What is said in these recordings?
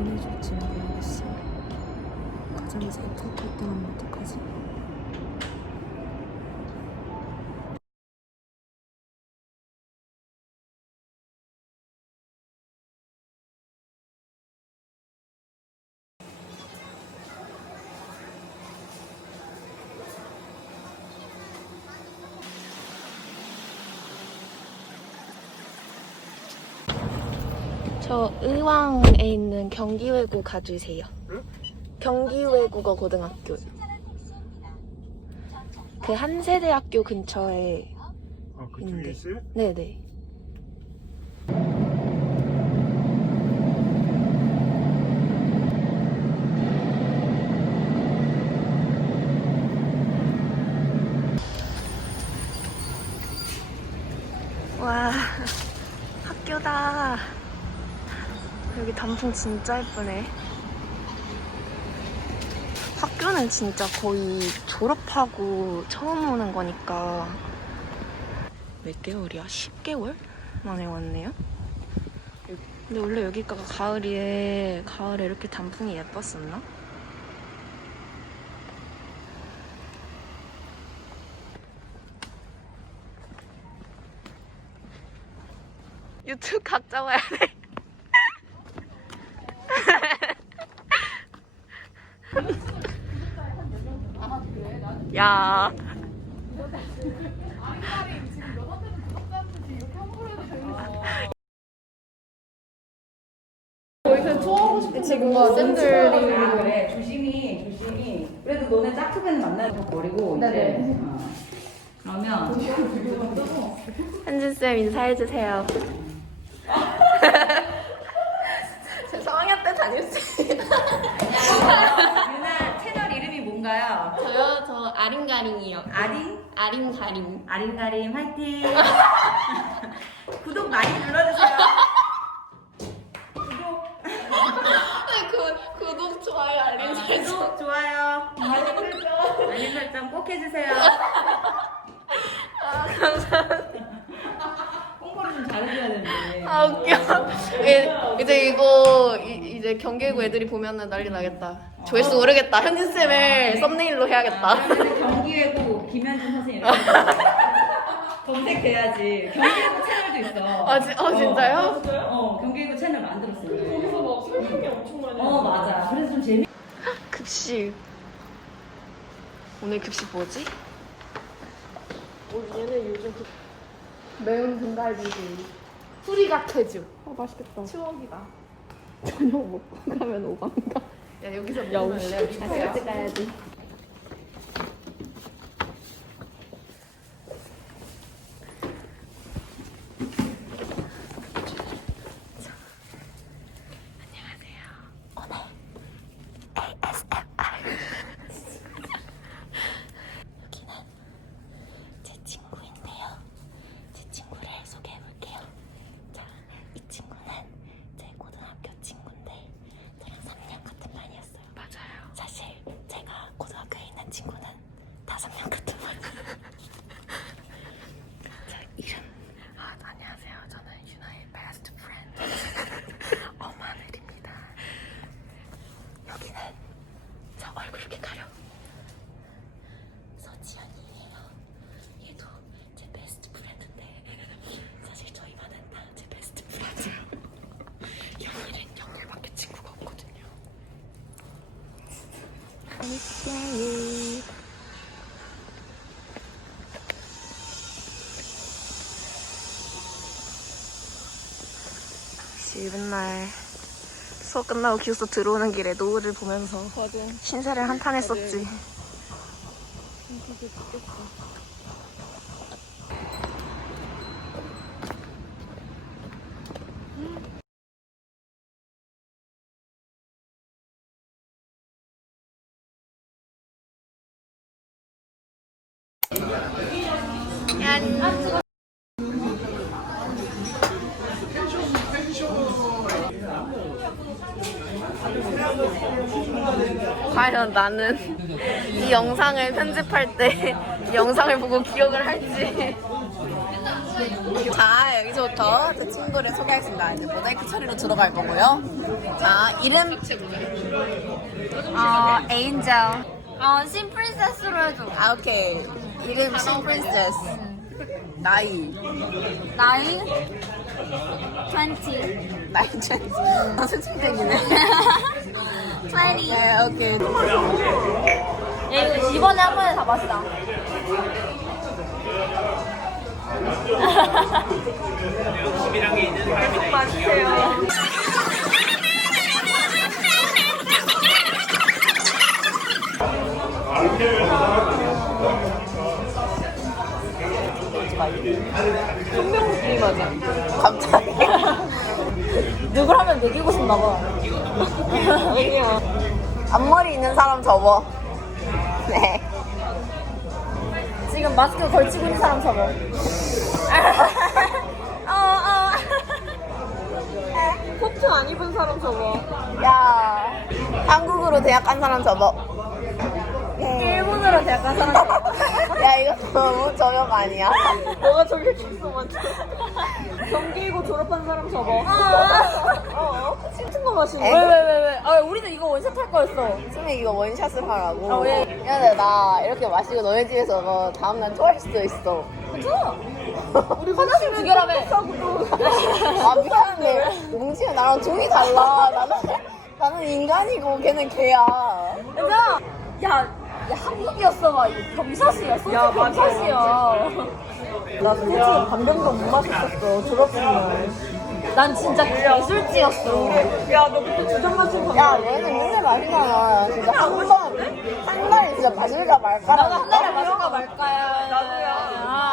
보내줄 준비했어 가장 잘 부탁했던 어떡하지? 저 의왕에 있는 경기외고 가주세요. 경기외국어 고등학교. 그 한세대학교 근처에 아, 있는데. 그쪽에 있어요? 네네. 와, 학교다. 여기 단풍 진짜 예쁘네. 학교는 진짜 거의 졸업하고 처음 오는 거니까 몇 개월이야? 10개월 만에 왔네요. 근데 원래 여기가 가을이에 가을에 이렇게 단풍이 예뻤었나? 유튜브 각 잡아야 돼. 야. 지금 뭐 샌들이 아 그래 조심히 조심히 그래도 너네 짝퉁에는 만나서 버리고 이제 어. 그러면 현진 쌤 인사해 주세요. 제 성학년 때 다녔어요. 유 아린 아링가링. 아린가림 화이팅 구독 많이 눌러주세요 구독 그, 구독, 좋아요, 알림 설정. 구독 좋아요 알림 설정 알림 설정 꼭 해주세요 아, 감사합니다. 홍보를 좀 잘해줘야 되는데 아, 웃겨. 이제, 이제 이거, 이, 이제 경기고 애들이 보면은 난리 나겠다. 조회수 오르겠다. 현진 쌤을 썸네일로 해야겠다. 그러면 경기외고 김현준 선생님 검색돼야지 경기외고 채널도 있어 아, 지, 아 진짜요? 어 경기외고 채널 만들었어요 거기서 막 설명이 엄청 많이 어 맞아 그래서 좀 재밌 급식. 오늘 급식 뭐지? 어, 얘네 요즘 그... 매운 등갈비구이. 후리가케주. 어, 맛있겠다. 추억이다. 저녁 먹고 가면 오반가. 야 여기서 야, 먹을래? 우리 다시 같이 가야지. 제 친구인데요. 제 친구를 소개해 볼게요. 자, 이 친구는 제 고등학교 친구인데 저랑 3년 같은 반이었어요. 맞아요. 사실 제가 고등학교에 있는 친구는 다 3년 같은 반. 자, 이름. 아, 안녕하세요. 저는 유나의 베스트 프렌드 엄하늘입니다. 여기는 자 얼굴 이렇게 가려. 서지연이에요. 얘도 제 베스트 프렌드인데 사실 저희 반은 다 제 베스트 프렌드예요. 영일은 영일밖에 친구가 없거든요. 재밌게. 역시 맨날 수업 끝나고 기숙사 들어오는 길에 노을을 보면서 신세를 한탄했었지. 과연 나는 이 영상을 편집할 때 이 영상을 보고 기억을 할지. 자, 여기서부터 제 친구를 소개하겠습니다. 이제 모자이크 처리로 들어갈 거고요. 자, 이름. 어, 에인젤. 어, 신프린세스로 해줘. 아 오케이 이름 신프린세스 나이 나이 20. 나이 chen 아 솔직히적이네 20. 네 오케이 야, 이거 이번에 한 번에 다 마시자. 감사합니다 누굴 하면 먹이고 싶나 봐. 앞머리 있는 사람 접어 네 지금 마스크 걸치고 있는 사람 접어. 어, 어. 코트 안 입은 사람 저거. 야, 한국으로 대학 간 사람 접어. 일본으로 대학 간 사람 접어. 야, 이거 너무 저격 아니야? 너가 저기 있어 맞죠? 경기고 졸업한 사람 저거. 어? 같은 거 마시네. 왜, 왜, 왜, 왜? 아, 우리는 이거 원샷 할 거였어. 수미 이거 원샷을 하라고. 아, 왜? 야, 근데 나 이렇게 마시고 너네 집에서 너 다음 날 토할 수도 있어. 괜찮아. 우리 화장실 두 개라며. 아, 미안한데. 뭉치는 나랑 종이 달라. 나는, 나는 인간이고 걔는 개야. 얘들아, 야, 야, 한국이었어, 막. 이거 병샷이야. 소주 야, 맞아, 병샷이야. 나 솔직히 반병도 못 마셨었어. 졸업식 난 진짜 개술지였어. 날. 야, 너 그때 두잔 마시고 야, 얘는 맨날 마시잖아. 진짜 한 번, 한 달에 진짜 마실까 말까. 나도 한 달에 마실까 말까야. 나도야. 아.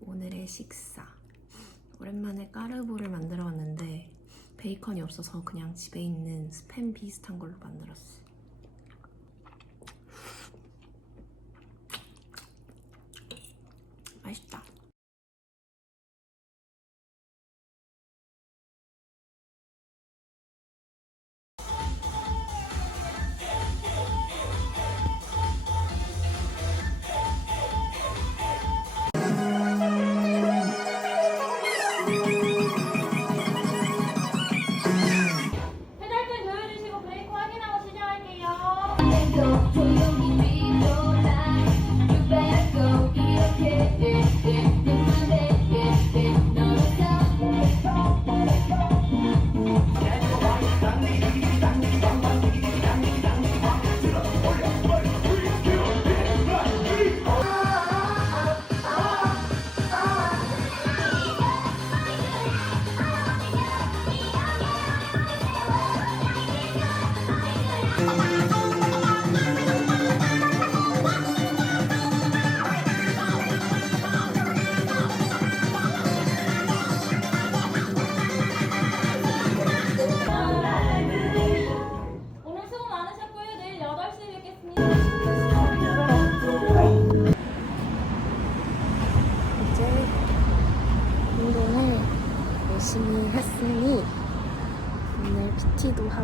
오늘의 식사. 오랜만에 까르보를 만들어 왔는데 베이컨이 없어서 그냥 집에 있는 스팸 비슷한 걸로 만들었어.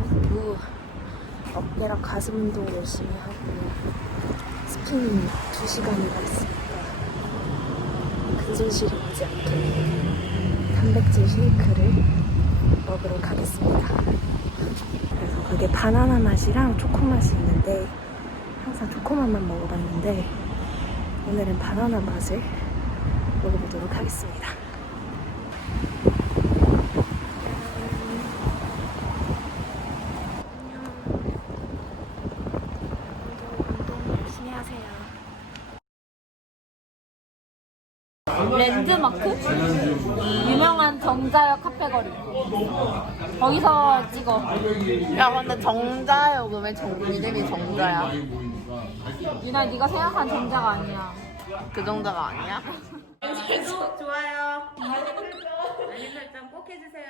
하고 어깨랑 가슴 운동 열심히 하고 스피닝 2시간이나 했습니다. 근질실이 오지 않게 단백질 쉐이크를 먹으러 가겠습니다. 그래서 그게 바나나 맛이랑 초코 맛이 있는데 항상 초코 맛만 먹어봤는데 오늘은 바나나 맛을 먹어보도록 하겠습니다. 운동 열심히 하세요. 랜드마크? 유명한 정자역 카페거리. 거기서 찍어. 야, 근데 정자요. 왜 정, 이름이 정자야? 유나 네가 생각한 정자가 아니야. 그 정자가 아니야? 좋아요. 알림 설정 꼭 해주세요.